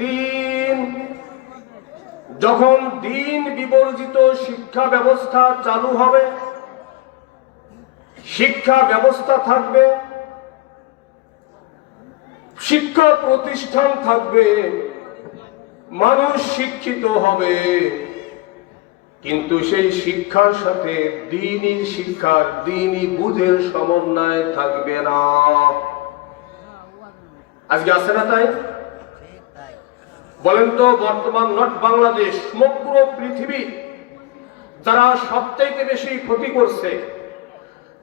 দিন, যখন দিন বিবর্জিত শিক্ষা ব্যবস্থা চালু হবে, শিক্ষা ব্যবস্থা থাকবে, শিক্ষা প্রতিষ্ঠান থাকবে, মানুষ শিক্ষিত হবে, কিন্তু সেই শিক্ষার সাথে দ্বীনি শিক্ষার দ্বীনি বুঝের সমন্বয় থাকবে না। আজকে আছে না তাই? বলেন তো, বর্তমান নট বাংলাদেশ, সমগ্র পৃথিবী যারা সবচাইতে বেশি ক্ষতি করছে,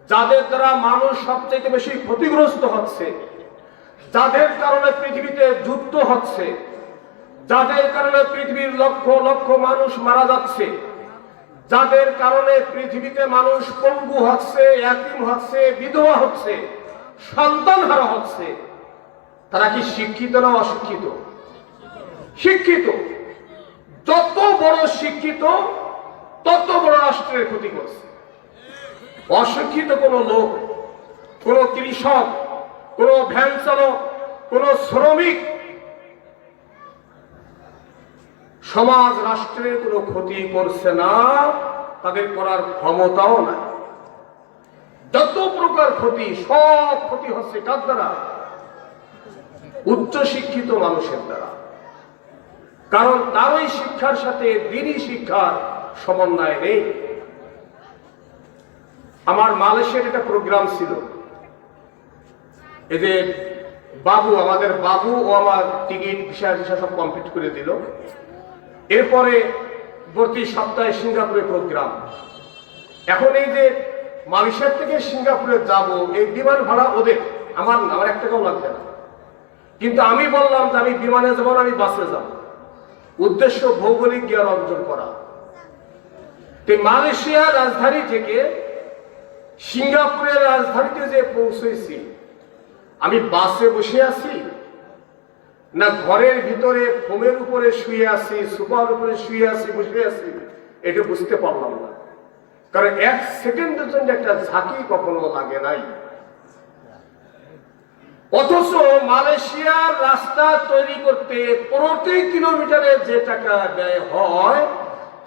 যাদের দ্বারা মানুষ সবচাইতে বেশি ক্ষতিগ্রস্ত হচ্ছে, যাদের কারণে পৃথিবীতে যুদ্ধ হচ্ছে, যাদের কারণে পৃথিবীর লক্ষ লক্ষ মানুষ মারা যাচ্ছে, যাদের কারণে পৃথিবীতে মানুষ পঙ্গু হচ্ছে, এতিম হচ্ছে, বিধবা হচ্ছে, সন্তানহারা হচ্ছে, তারা কি শিক্ষিত না অশিক্ষিত? শিক্ষিত। যত বড় শিক্ষিত তত বড় রাষ্ট্রের ক্ষতি করছে। অশিক্ষিত কোন লোক, কোন কৃষক, কোন ভ্যান চালক, কোন শ্রমিক সমাজ রাষ্ট্রের কোনো ক্ষতি করছে না, তাদের করার ক্ষমতাও নাই। যত প্রকার ক্ষতি, সব ক্ষতি হচ্ছে কার দ্বারা? উচ্চ শিক্ষিত মানুষের দ্বারা। কারণ তার ওই শিক্ষার সাথে দ্বীনি শিক্ষার সমন্বয় নেই। আমার মালয়েশিয়ার একটা প্রোগ্রাম ছিল, এদের বাবু, আমাদের বাবু ও আমার টিকিট ভিসা সব কমপ্লিট করে দিল। এরপরে প্রতি সপ্তাহে সিঙ্গাপুরের প্রোগ্রাম। এখন এই যে মালয়েশিয়া থেকে সিঙ্গাপুরে যাব, এই বিমান ভাড়া ওদের, আমার না, আমার 1 টাকাও লাগবে না। কিন্তু আমি বললাম যে আমি বিমানে যাব না, আমি বাসে যাব। উদ্দেশ্য ভৌগোলিক জ্ঞান অর্জন করা। মালয়েশিয়ার রাজধানী থেকে সিঙ্গাপুরের রাজধানীতে যে পৌঁছেছি, আমি বাসে বসে আছি না ঘরের ভিতরে ফোমের উপরে শুয়ে আছি, সোফার উপরে শুয়ে আছি, বসে আছি, এটা বুঝতে পারলাম না। কারণ 1 সেকেন্ডের জন্য একটা ঝাঁকি কখনো লাগে নাই। অথচ মালয়েশিয়ার রাস্তা তৈরি করতে প্রতি কিলোমিটারে যে টাকা ব্যয় হয়,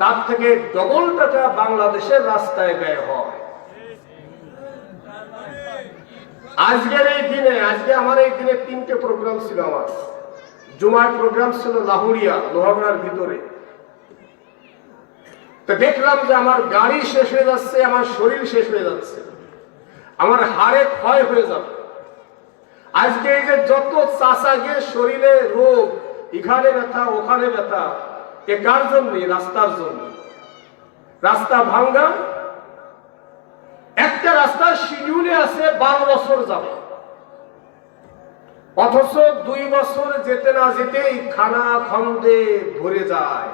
তার থেকে ডবল টাকা বাংলাদেশের রাস্তায় ব্যয় হয়। আজকের এই দিনে, আজকে আমার এই দিনে 3টে প্রোগ্রাম ছিল। আমার জুমার প্রোগ্রাম ছিল লাহুরিয়া, লোহাগড়ার ভিতরে। তো দেখলাম যে আমার গাড়ি শেষ হয়ে যাচ্ছে, আমার শরীর শেষ হয়ে যাচ্ছে, আমার হাড়ে ক্ষয় হয়ে যাবে। আজকে এই যে যত চাষা গিয়ে শরীরে রোগ, এখানে ব্যথা ওখানে ব্যথা, এ কার জন্য? রাস্তার জন্য। রাস্তা ভাঙ্গা। একটা রাস্তা শিডিউলে আছে 12 বছর যাবে, অথচ 2 বছর যেতে না যেতেই খানা খন্দে ভরে যায়।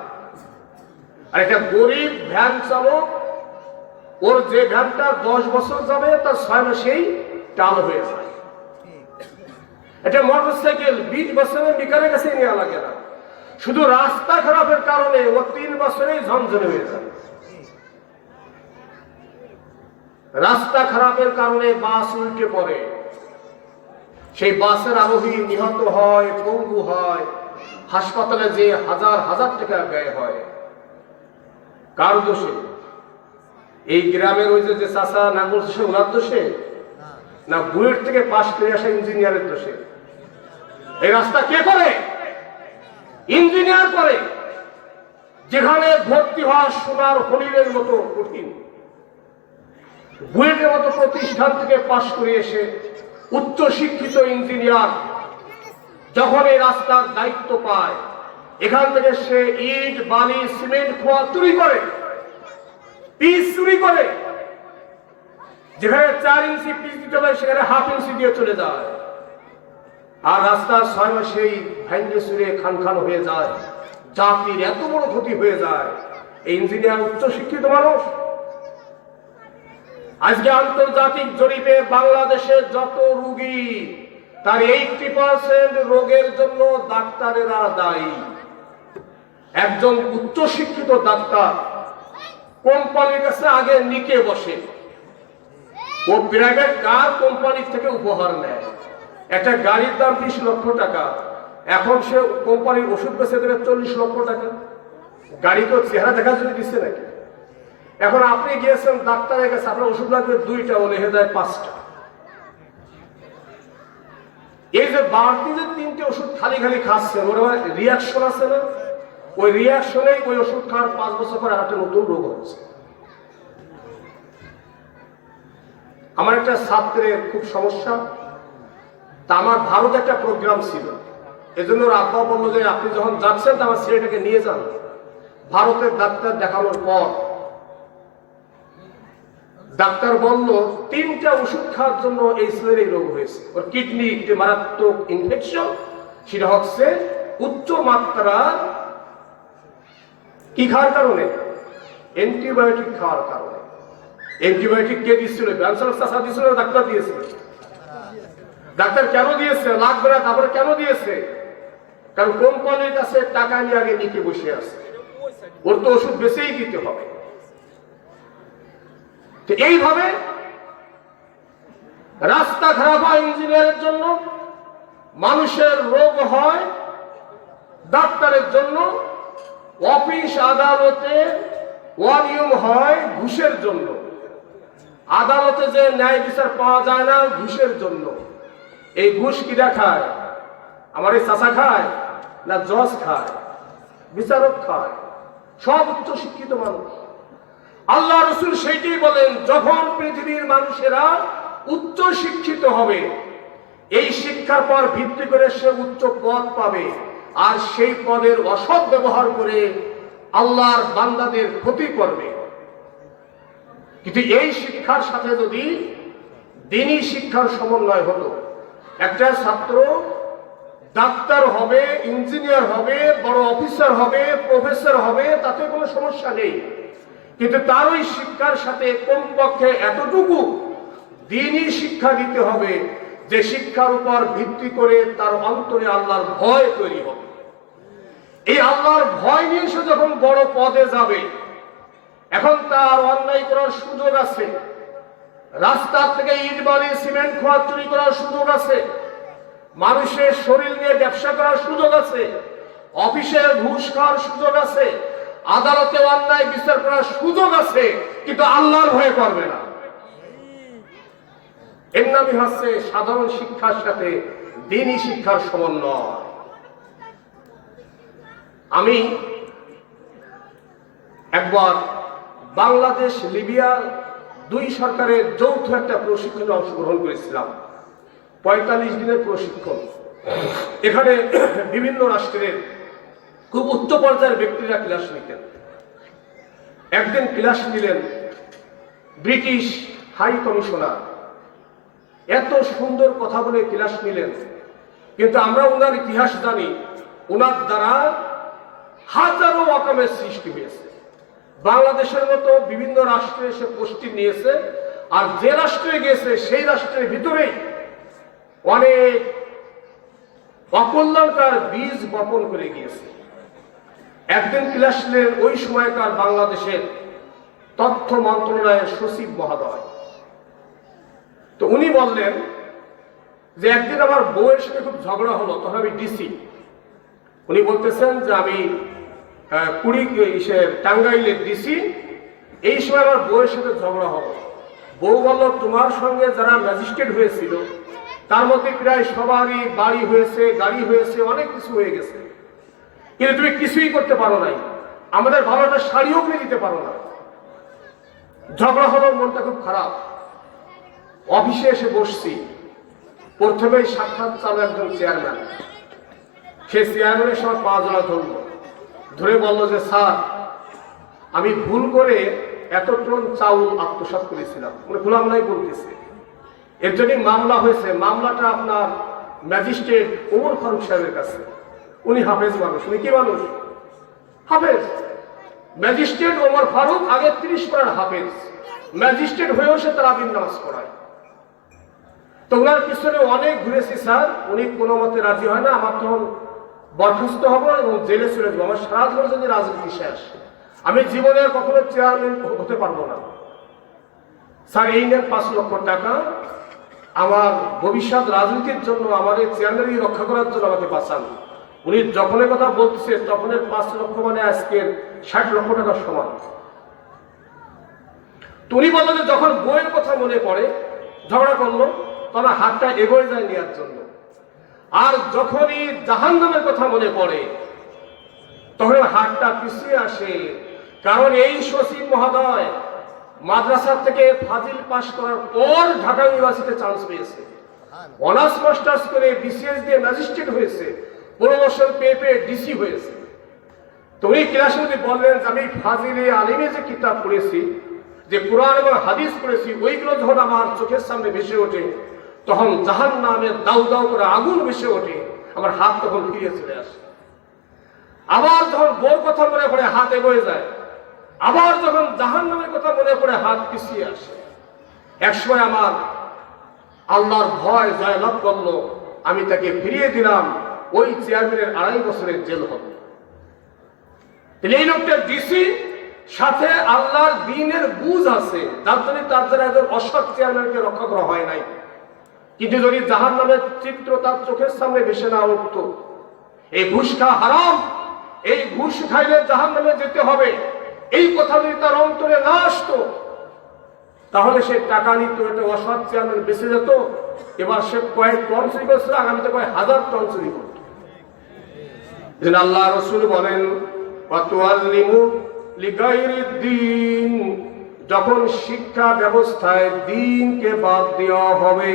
আর একটা গরিব ভ্যান চালক, ওর যে ভ্যানটা 10 বছর যাবে তার 6 মাসেই টাল হয়ে যায়। এটা মোটরসাইকেল 20 বছরের বিকারের কাছে নেওয়া লাগে না, শুধু রাস্তা খারাপের কারণে ও 3 বছরেই ঝনঝনে হয়ে যায়। রাস্তা খারাপের কারণে বাস উল্টে পড়ে, সেই বাসের আরোহী নিহত হয়, পঙ্গু হয়, হাসপাতালে যে হাজার হাজার টাকা ব্যয় হয়। কার দোষে? এই গ্রামের ওই যে চাষা নাঙ্গল চাষে, ওনার দোষে না বুয়েট থেকে পাশ করে আসা ইঞ্জিনিয়ারের দোষে? এই রাস্তা কে করে? ইঞ্জিনিয়ার করে। যেখানে ভর্তি হওয়া সোনার হরিণের মতো কঠিন, বুয়েটের মতো প্রতিষ্ঠান থেকে পাশ করে এসে উচ্চ শিক্ষিত ইঞ্জিনিয়ার যখন এই রাস্তার দায়িত্ব পায়, এখান থেকে সে ইট, বালি, সিমেন্ট, খোয়া চুরি করে, পিচ চুরি করে। যেখানে 4 ইঞ্চি পিচ দিতে হবে সেখানে হাফ ইঞ্চি দিয়ে চলে যায়। আর রাস্তা 6 মাসেই ভাঙ্গে চুরে খান খান হয়ে যায়। জাতির এত বড় ক্ষতি হয়ে যায়। এই ইঞ্জিনিয়ার উচ্চ শিক্ষিত মানুষ। আজকে আন্তর্জাতিক জরিপে বাংলাদেশের যত রোগী, তার 80% রোগের জন্য ডাক্তারেরা দায়ী। একজন উচ্চ শিক্ষিত ডাক্তার কোম্পানির কাছে আগে নিকে বসে, ও প্রাইভেট কার কোম্পানি থেকে উপহার নেয়। একটা গাড়ির দাম 20 লক্ষ টাকা, এখন সে কোম্পানির ওষুধ বেচে দেবে 40 লক্ষ টাকা। গাড়ি তো চেহারা দেখা যদি দিচ্ছে নাকি? এখন আপনি গিয়েছেন ডাক্তারের কাছে, আপনার ওষুধ লাগবে 2টা, ও লিখে দেয় 5টা। এই যে বাড়তি যে 3টে ওষুধ খালি খালি খাচ্ছেন, ওর রিয়াকশন আছে না? ওই রিয়াকশনে ওই ওষুধ খাওয়ার 5 বছর পর একটা নতুন রোগ হচ্ছে। আমার একটা ছাত্রের খুব সমস্যা, তা আমার ভারতে একটা প্রোগ্রাম ছিল, এজন্য ওর আব্বা বললো যে আপনি যখন যাচ্ছেন তা আমার ছেলেটাকে নিয়ে যান। ভারতের ডাক্তার দেখানোর পর ডাক্তার বলল 3টা ওষুধ খাওয়ার জন্য এই ছেলের এই রোগ হয়েছে। ওর কিডনি একটি মারাত্মক ইনফেকশন, সেটা হচ্ছে উচ্চ মাত্রা কি খাওয়ার কারণে? অ্যান্টিবায়োটিক খাওয়ার কারণে। অ্যান্টিবায়োটিক কে দিচ্ছিল? ব্যাংসার চাষা দিয়েছিল, ডাক্তার দিয়েছিল। ডাক্তার কেন দিয়েছে? লাগবে না, তারপরে কেন দিয়েছে? কারণ কোম্পানির কাছে টাকা নিয়ে আগে নিতে বসে আছে, ওর তো ওষুধ বেঁচেই দিতে হবে। এইভাবে রাস্তা খারাপ হয় ইঞ্জিনিয়ারের জন্য, মানুষের রোগ হয় ডাক্তারের জন্য, অফিস আদালতে অনিয়ম হয় ঘুষের জন্য, আদালতে যে ন্যায় বিচার পাওয়া যায় না ঘুষের জন্য। এই ঘুষ কিরা খায়? আমার এই চাচা খায় না জজ খায়? বিচারক খায়, সব উচ্চ শিক্ষিত মানুষ। আল্লাহ রসুল সেইটাই বলেন, যখন পৃথিবীর মানুষেরা উচ্চ শিক্ষিত হবে, এই শিক্ষার পর ভিত্তি করে সে উচ্চ পদ পাবে, আর সেই পদের অসৎ ব্যবহার করে আল্লাহর বান্দাদের ক্ষতি করবে। কিন্তু এই শিক্ষার সাথে যদি দ্বীনি শিক্ষার সমন্বয় হতো, একটা ছাত্র ডাক্তার হবে, ইঞ্জিনিয়ার হবে, বড় অফিসার হবে, প্রফেসর হবে, তাতে কোনো সমস্যা নেই। কিন্তু তার ওই শিক্ষার সাথে কমপক্ষে এতটুকু দ্বীনি শিক্ষা দিতে হবে যে শিক্ষার উপর ভিত্তি করে তার অন্তরে আল্লাহর ভয় তৈরি হবে। এই আল্লাহর ভয় নিয়ে সে যখন বড় পদে যাবে, এখন তার অন্যায় করার সুযোগ আছে, রাস্তা থেকে ইট বালি সিমেন্ট খোয়া চুরি করার সুযোগ আছে, মানুষের শরীর নিয়ে ব্যবসা করার সুযোগ আছে, অফিসে ঘুষ খাওয়ার সুযোগ আছে, আদালতে অন্যায় বিচার করার সুযোগ আছে, কিন্তু আল্লাহর ভয়ে করবে না। এর নামই হচ্ছে সাধারণ শিক্ষার সাথে দ্বীনি শিক্ষার সমন্বয়। আমি একবার বাংলাদেশ লিবিয়া 2 সরকারের যৌথ একটা প্রশিক্ষণে অংশগ্রহণ করেছিলাম। 45 দিনের প্রশিক্ষণ। এখানে বিভিন্ন রাষ্ট্রের খুব উচ্চ পর্যায়ের ব্যক্তিরা ক্লাস নিতেন। একদিন ক্লাস নিলেন ব্রিটিশ হাই কমিশনার, এত সুন্দর কথা বলে ক্লাস নিলেন, কিন্তু আমরা ওনার ইতিহাস জানি, ওনার দ্বারা হাজারো অকামের সৃষ্টি হয়েছে। বাংলাদেশের মতো বিভিন্ন রাষ্ট্রে সে পোস্টিং নিয়েছে, আর যে রাষ্ট্রে গেছে সেই রাষ্ট্রের ভিতরেই অনেক অকল্যাণকার বীজ বপন করে গিয়েছে। একদিন ক্লাস নিলেন ওই সময়কার বাংলাদেশের তথ্য মন্ত্রণালয়ের সচিব মহোদয়। তো উনি বললেন যে একদিন আমার বউয়ের সাথে খুব ঝগড়া হলো, তখন আমি ডিসি। উনি বলতেছেন যে আমি টাঙ্গাইলের ডিসি, এই সময় আমার বউয়ের সাথে ঝগড়া হলো। বউ বলল, তোমার সঙ্গে যারা ম্যাজিস্ট্রেট হয়েছিল তার মধ্যে প্রায় সবারই বাড়ি হয়েছে, গাড়ি হয়েছে, অনেক কিছু হয়ে গেছে, কিন্তু তুমি কিছুই করতে পারো নাই, আমাদের ভালো একটা শাড়িও কিনে দিতে পারো না। ঝগড়া হলো, মনটা খুব খারাপ। অফিসে এসে বসছি, প্রথমেই সাক্ষাৎ চালু একজন চেয়ারম্যান। সে চেয়ারম্যানের সময় পা জড়া ধরল, ধরে বলল যে স্যার, আমি ভুল করে এত টন চাউল আত্মসাৎ করেছিলাম। উনি ভুলাম নাই বলতেছে, এর জন্যই মামলা হয়েছে। মামলাটা আপনার ম্যাজিস্ট্রেট ওমর ফারুক সাহেবের কাছে। উনি হাফেজ মানুষ। উনি কি মানুষ? হাফেজ। ম্যাজিস্ট্রেট ওমর ফারুক আগে 30 পারার হাফেজ, ম্যাজিস্ট্রেট হয়েও সে তারাবির নামাজ পড়ায়। তো ওনার পিছনে অনেক ঘুরেছি স্যার, উনি কোনো মতে রাজি হয় না। আমার তখন বরখাস্ত হবো এবং জেলে চলে যাবো, আমার সারা জীবন যদি রাজনীতি শেষ, আমি জীবনে কখনো চেয়ারম্যান হতে পারবো না। স্যার এই নেন 5 লক্ষ টাকা, আমার ভবিষ্যৎ রাজনীতির জন্য, আমার এই চেয়ারম্যানই রক্ষা করার জন্য আমাকে বাঁচান। উনি যখনের কথা বলতেছে তখনের 5 লক্ষ মানে আজকের 60 লক্ষ টাকার সমান। তো উনি বললেন যে যখন বইয়ের কথা মনে পড়ে ঝগড়া করলো, তখন হাতটা এগোয় যায় নেওয়ার জন্য। আর যখনই জাহান্নামের কথা মনে পড়ে তখন হাতটা পিছিয়ে আসে। কারণ এই সচিব মহোদয় মাদ্রাসা থেকে ফাজিল পাস করার পর ঢাকা ইউনিভার্সিটিতে চান্স পেয়েছে, অনার্স মাস্টার্স করে বিসিএস দিয়ে ম্যাজিস্ট্রেট হয়েছে, প্রমোশন পেয়ে ডিসি হয়েছে। তো উনি ক্লাসে মধ্যে বললেন যে আমি ফাজিলে আলিমে যে কিতাব পড়েছি, যে কোরআন এবং হাদিস পড়েছি, ওইগুলো যখন আমার চোখের সামনে ভেসে ওঠে তখন জাহান্নামের দাউ দাউ করে আগুন ভেসে ওঠে, আমার হাত তখন ফিরে চলে আসে। আবার যখন বোর কথা মনে পড়ে হাত এগোয় যায়, আবার যখন জাহান্নামের কথা মনে পড়ে হাত পিছিয়ে আসে। একসময় আমার আল্লাহর ভয় জয়লাভ করলো, আমি তাকে ফিরিয়ে দিলাম, ওই চেয়ারম্যানের 2.5 বছরের জেল হবে। এই লোকটা ডিসি, সাথে আল্লাহর দ্বীনের বুঝ আছে, তার জন্য তার দ্বারা একজন অসৎ চেয়ারম্যানকে রক্ষা করা হয় নাই। কিন্তু যদি জাহান্নামের চিত্র তার চোখের সামনে ভেসে না উঠত, এই ঘুষ খাওয়া হারাম, এই ঘুষ খাইলে জাহান্নামে যেতে হবে, এই কথা যদি তার অন্তরে না আসতো, তাহলে সে টাকা নিত, এটা অসৎ চেয়ারম্যান বেঁচে যেত। এবার সে কয়েক টন চুরি করছিল, আগামীতে কয়েক হাজার টন চুরি করত। আল্লাহ রসুল বলেন যখন শিক্ষা ব্যবস্থায় দ্বীনকে বাদ দেওয়া হবে,